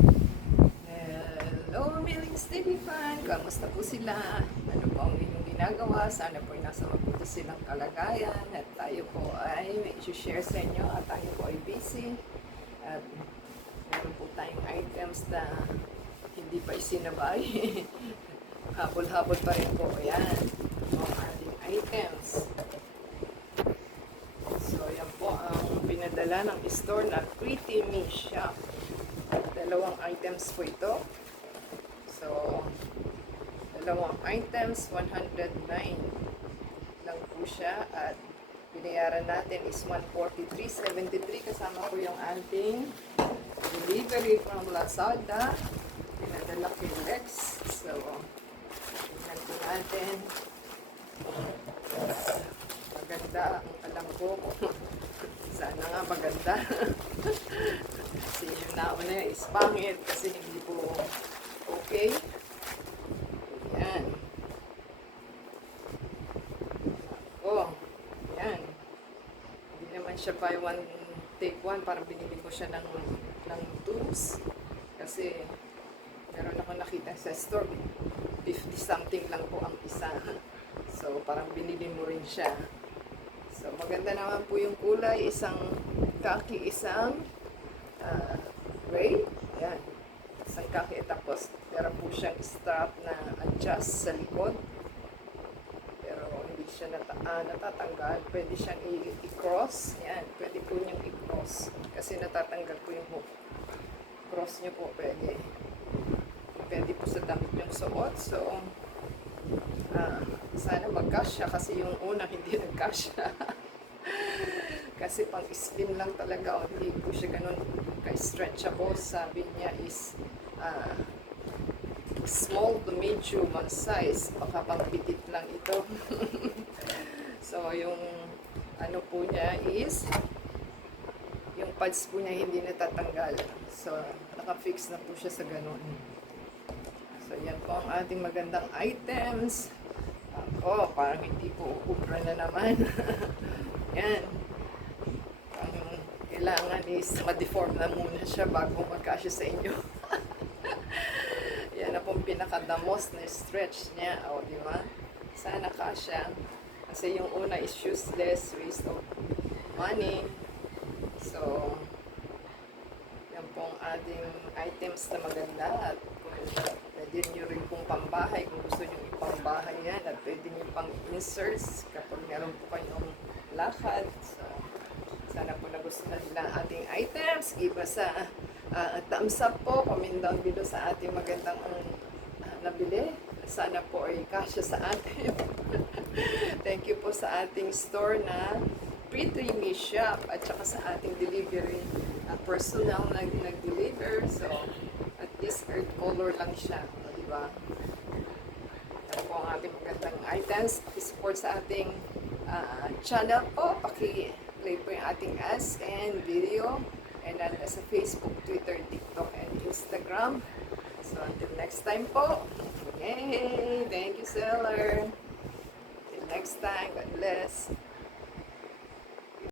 Hello, Milings TV fan! Kamusta po sila? Ano po ang inyong ginagawa? Sana po ay nasa mabuti silang kalagayan at tayo po ay may share sa inyo at tayo po ay busy at meron po tayong items na hindi pa isinabay. Habol-habol pa rin po. Ayan, ang ating items. So, yan po ang pinadala ng store na Pretty Me Shop. Dalawang items po ito. So, dalawang items, 109 lang po siya. At binayaran natin is 143.73 kasama po yung ating delivery from Lazada. Pinadala kay Lex. So, tingnan po natin. Maganda ang alam ko. Sana nga maganda. Kasi yung nauna is pangit kasi hindi po okay. Ayan. Oh, ayan. Hindi naman siya buy one, take one. Parang binili ko siya ng tubes. Kasi meron ako nakita sa store. 50 something lang po ang isa. So, parang binili mo rin siya. So, maganda naman po yung kulay. Isang kaki, isang gray. Ayan. Isang kaki. Tapos, meron po siyang strap na adjust sa likod. Pero, hindi siya natatanggal. Pwede siyang i-cross. Ayan. Pwede po niyang i-cross. Kasi natatanggal po yung hook. Cross niyo po pwede. Pwede po sa damit yung suot. So, sana magkasya kasi yung una hindi nagkasya. Kasi pang slim lang talaga o hindi po siya ganun ka-stretchable. Sabi niya is small to medium ang size. Baka pang pitit lang ito. So yung ano po niya is yung pads po niya hindi natatanggal. So naka-fix na po siya sa ganun. So yan po ang ating magandang items. Ako, parang hindi po ubra na naman. Yan. Ang kailangan is ma-deform na muna siya bago magkasya sa inyo. Yan na pong pinaka-damos na stretch niya. O, di ba? Sana kasya. Kasi yung una is useless, waste of money. So, yan pong ating items na maganda. At pwede nyo rin pong pambahay kung gusto nyo ipambahay yan. At pwede nyo pang inserts kapag meron po kayong lakad. So, sana po nagustuhan nila ang ating items. Give us a thumbs up po. Comment down below sa ating magandang nabili. Sana po ay kasya sa atin. Thank you po sa ating store na Pretty Me Shop at saka sa ating delivery personal nag-deliver. So, at least earth color lang siya. Diba? Yan po ang ating magandang items. Paki-support sa ating channel po. Paki-play po yung ating ads and video. And then sa Facebook, Twitter, TikTok, and Instagram. So, until next time po. Yay! Thank you, seller. Until next time. God bless.